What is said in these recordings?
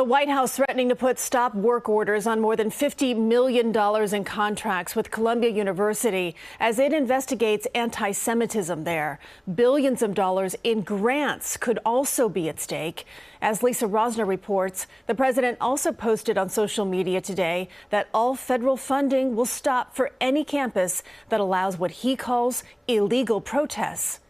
The White House threatening to put stop work orders on more than $50 million in contracts with Columbia University as it investigates anti-Semitism there. Billions of dollars in grants could also be at stake. As Lisa Rosner reports, the president also posted on social media today that all federal funding will stop for any campus that allows what he calls illegal protests.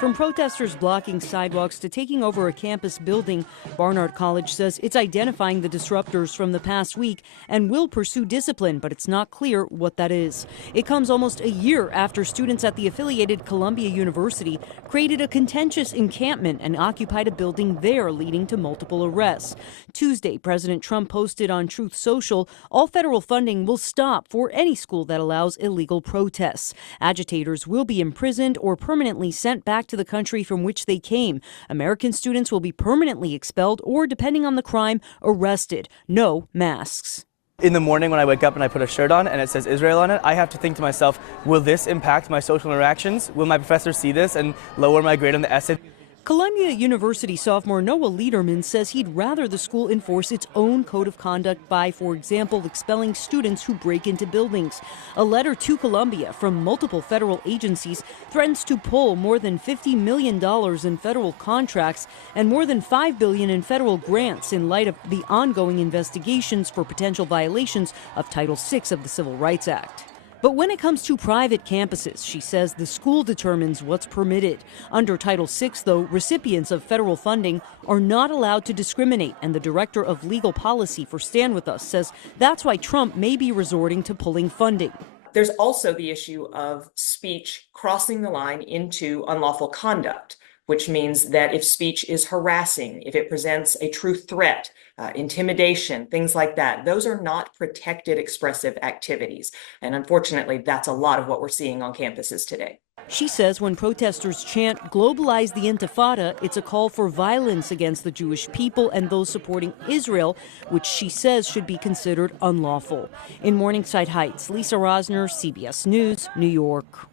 From protesters blocking sidewalks to taking over a campus building, Barnard College says it's identifying the disruptors from the past week and will pursue discipline, but it's not clear what that is. It comes almost a year after students at the affiliated Columbia University created a contentious encampment and occupied a building there, leading to multiple arrests. Tuesday, President Trump posted on Truth Social, all federal funding will stop for any school that allows illegal protests. Agitators will be imprisoned or permanently sent back to the country from which they came. American students will be permanently expelled or, depending on the crime, arrested. No masks. In the morning when I wake up and I put a shirt on and it says Israel on it, I have to think to myself, will this impact my social interactions? Will my professors see this and lower my grade on the essay? Columbia University sophomore Noah Lederman says he'd rather the school enforce its own code of conduct by, for example, expelling students who break into buildings. A letter to Columbia from multiple federal agencies threatens to pull more than $50 million in federal contracts and more than $5 billion in federal grants in light of the ongoing investigations for potential violations of Title VI of the Civil Rights Act. But when it comes to private campuses, she says the school determines what's permitted. Under Title VI, though, recipients of federal funding are not allowed to discriminate, and the director of legal policy for StandWithUs says that's why Trump may be resorting to pulling funding. There's also the issue of speech crossing the line into unlawful conduct, which means that if speech is harassing, if it presents a true threat, intimidation, things like that, those are not protected expressive activities. And unfortunately, that's a lot of what we're seeing on campuses today. She says when protesters chant "globalize the Intifada," it's a call for violence against the Jewish people and those supporting Israel, which she says should be considered unlawful. In Morningside Heights, Lisa Rosner, CBS News, New York.